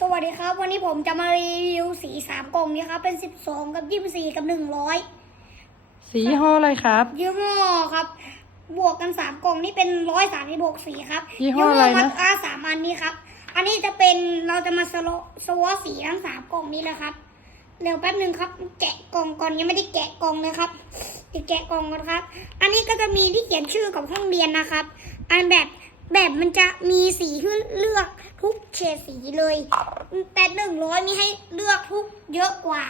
สวัสดีครับ วันนี้ผมจะมารีวิวสีสามกล่องนี้ครับ เป็นสิบสองกับยี่สิบสี่กับหนึ่งร้อยสียี่ห้ออะไรครับ ยี่ห้อครับ บวกกันสามกล่องนี่เป็นร้อยสามสิบหกสีครับยี่ห้ออะไรนะมัดอาสามอันนี้ครับ อันนี้จะเป็นเราจะมาสโลสวอสีทั้งสามกล่องนี้เลยครับเดี๋ยวแป๊บหนึ่งครับ แกะกล่องก่อนยังไม่ได้แกะกล่องเลยครับเดี๋ยวแกะกล่องก่อนครับ อันนี้ก็จะมีที่เขียนชื่อกับห้องเรียนนะครับ อันแบบ แบบมันจะมีสีให้เลือกทุกเฉดสีเลย แต่หนึ่งร้อยมีให้เลือกทุกเยอะกว่า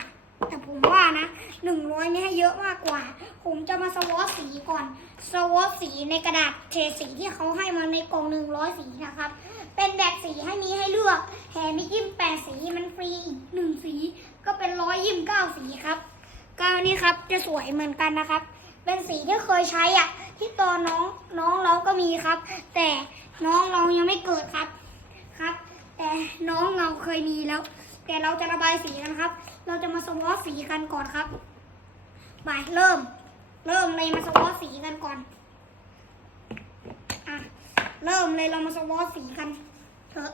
แต่ผมว่านะหนึ่งร้อยมีให้เยอะมากกว่า ผมจะมาสวอตสีก่อน สวอตสีในกระดาษเฉดสีที่เขาให้มาในกล่องหนึ่งร้อยสีนะครับ เป็นแบบสีให้มีให้เลือกแถมมียิ้มแปดสีมันฟรีอีกหนึ่งสี ก็เป็นร้อยยิ้มเก้าสีครับก็นี่ครับจะสวยเหมือนกันนะครับ เป็นสีที่เคยใช้อะ ที่ตอนน้องน้องเราก็มีครับ แต่น้องเรายังไม่เกิดครับครับ แต่น้องเราเคยมีแล้ว แต่เราจะระบายสีกันครับ เราจะมาสวอสีกันก่อนครับบาเริ่ม เริ่มเลยมาสวอสีกันก่อนอะเริ่มเลยเรามาสวอสีกันเถอะ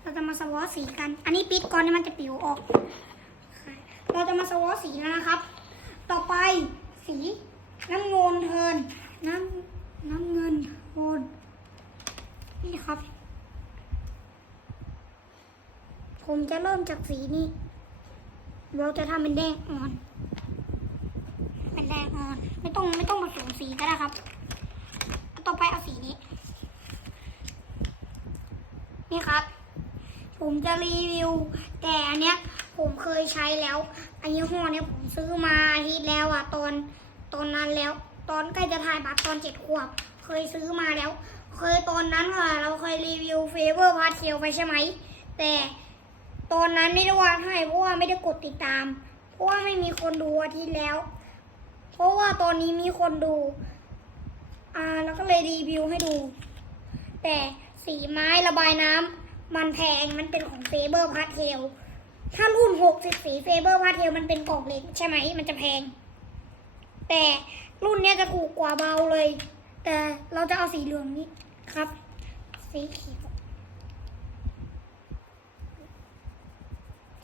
เราจะมาสวอสีกัน อันนี้ปิดก่อนนี่มันจะปิวออก เราจะมาสวอสีแล้วนะครับ ต่อไปสีน้ำเงินเทิน น้ำน้ำเงินโทนนี่ครับ ผมจะเริ่มจากสีนี้ เราจะทำเป็นแดงอ่อน เป็นแดงอ่อน ไม่ต้องไม่ต้องผสมสีก็ได้ครับต่อไปเอาสีนี้ นี่ครับ ผมจะรีวิว แต่อันเนี้ย ผมเคยใช้แล้ว อันยี่ห้อเนี้ยผมซื้อมาอาทิตย์แล้วอะตอนตอนนั้นแล้ว ตอนใกล้จะถ่ายบัตรตอนเจ็ดขวบ เคยซื้อมาแล้ว เคยตอนนั้นว่าเราเคยรีวิวเฟเวอร์พาร์ทเทลไปใช่ไหม แต่ตอนนั้นไม่ได้วางให้เพราะว่าไม่ได้กดติดตาม เพราะว่าไม่มีคนดูอาทิตย์แล้ว เพราะว่าตอนนี้มีคนดู อ่าแล้วก็เลยรีวิวให้ดู แต่สีไม้ระบายน้ำมันแพงมันเป็นของเฟเบอร์พาร์ทเทลถ้ารุ่นหกสิบสีเฟเบอร์พาร์ทเทลมันเป็นกล่องเล็กใช่ไหมมันจะแพง แต่ รุ่นนี้จะถูกกว่าเบาเลย แต่เราจะเอาสีเหลืองนี้ครับ สีเขียว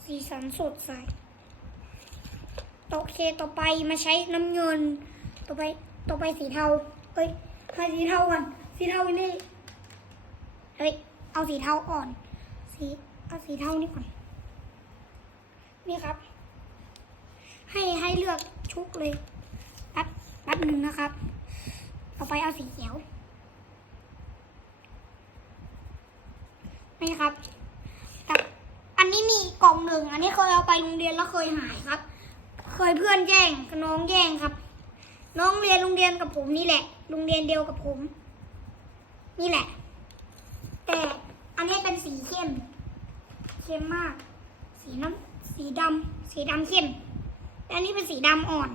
สีสันสดใสโอเคต่อไปมาใช้น้ำเงิน ต่อไปต่อไปสีเทาเอ้ยให้สีเทาก่อนสีเทานี่เฮ้ยเอาสีเทาอ่อน สีเอาสีเทานี่ก่อนนี่ครับ ให้ให้เลือกชุกเลย บหนึ่งนะครับ ต่อไปเอาสีเขียวนี่ครับแต่อันนี้มีกกล่องหนึ่ง อันนี้เคยเอาไปโรงเรียนแล้วเคยหายครับ เคยเพื่อนแย่งกับน้องแย่งครับ น้องเรียนโรงเรียนกับผมนี่แหละ โรงเรียนเดียวกับผม นี่แหละ แต่อันนี้เป็นสีเข้ม เข้มมาก สีน้ำสีดำสีดำเข้มแต่อันนี้เป็นสีดำอ่อน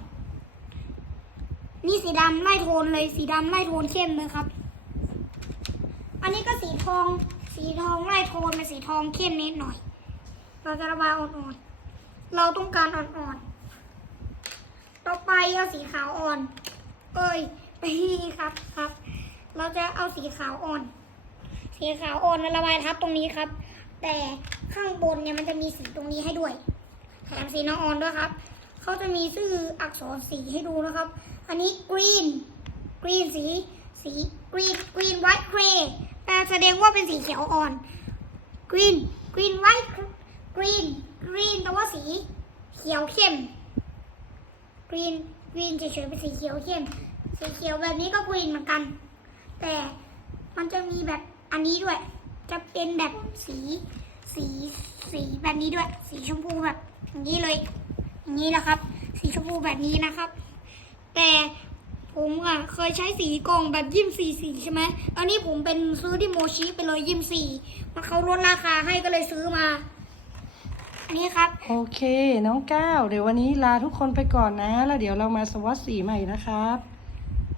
นี่สีดำไล่โทนเลยสีดำไล่โทนเข้มเลยครับ อันนี้ก็สีทอง สีทองไล่โทนเป็นสีทองเข้มนิดหน่อย เราจะระบายอ่อนๆ เราต้องการอ่อนๆ ต่อไปเอาสีขาวอ่อน เอ้ยไปครับครับ เราจะเอาสีขาวอ่อน สีขาวอ่อนมาระบายทับตรงนี้ครับ แต่ข้างบนเนี่ยมันจะมีสีตรงนี้ให้ด้วยแถมสีน้องอ่อนด้วยครับ เขาจะมีชื่ออักษรสีให้ดูนะครับ อันนี้ green green สี สี green green white gray แปลแสดงว่าเป็นสีเขียวอ่อน green green white green green แปลว่าสีเขียวเข้ม green green เฉยๆเป็นสีเขียวเข้ม สีเขียวแบบนี้ก็ green เหมือนกัน แต่มันจะมีแบบอันนี้ด้วย จะเป็นแบบสีสีสีแบบนี้ด้วย สีชมพูแบบอย่างนี้เลย อย่างนี้นะครับ สีชมพูแบบนี้นะครับ แต่ผมอะเคยใช้สีกล่องแบบยิ้มสีสีใช่ไหมอันนี้ผมเป็นซื้อที่โมชิไปเลยยิ้มสีมาเขาลดราคาให้ก็เลยซื้อมาอันนี้ครับ โอเค น้องก้าวเดี๋ยววันนี้ลาทุกคนไปก่อนนะ แล้วเดี๋ยวเรามาสวอตสีใหม่นะครับ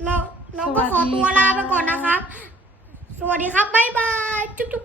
เราเราก็ขอตัวลาไปก่อนนะครับ สวัสดีครับบ๊ายบาย จุ๊บจุ๊บ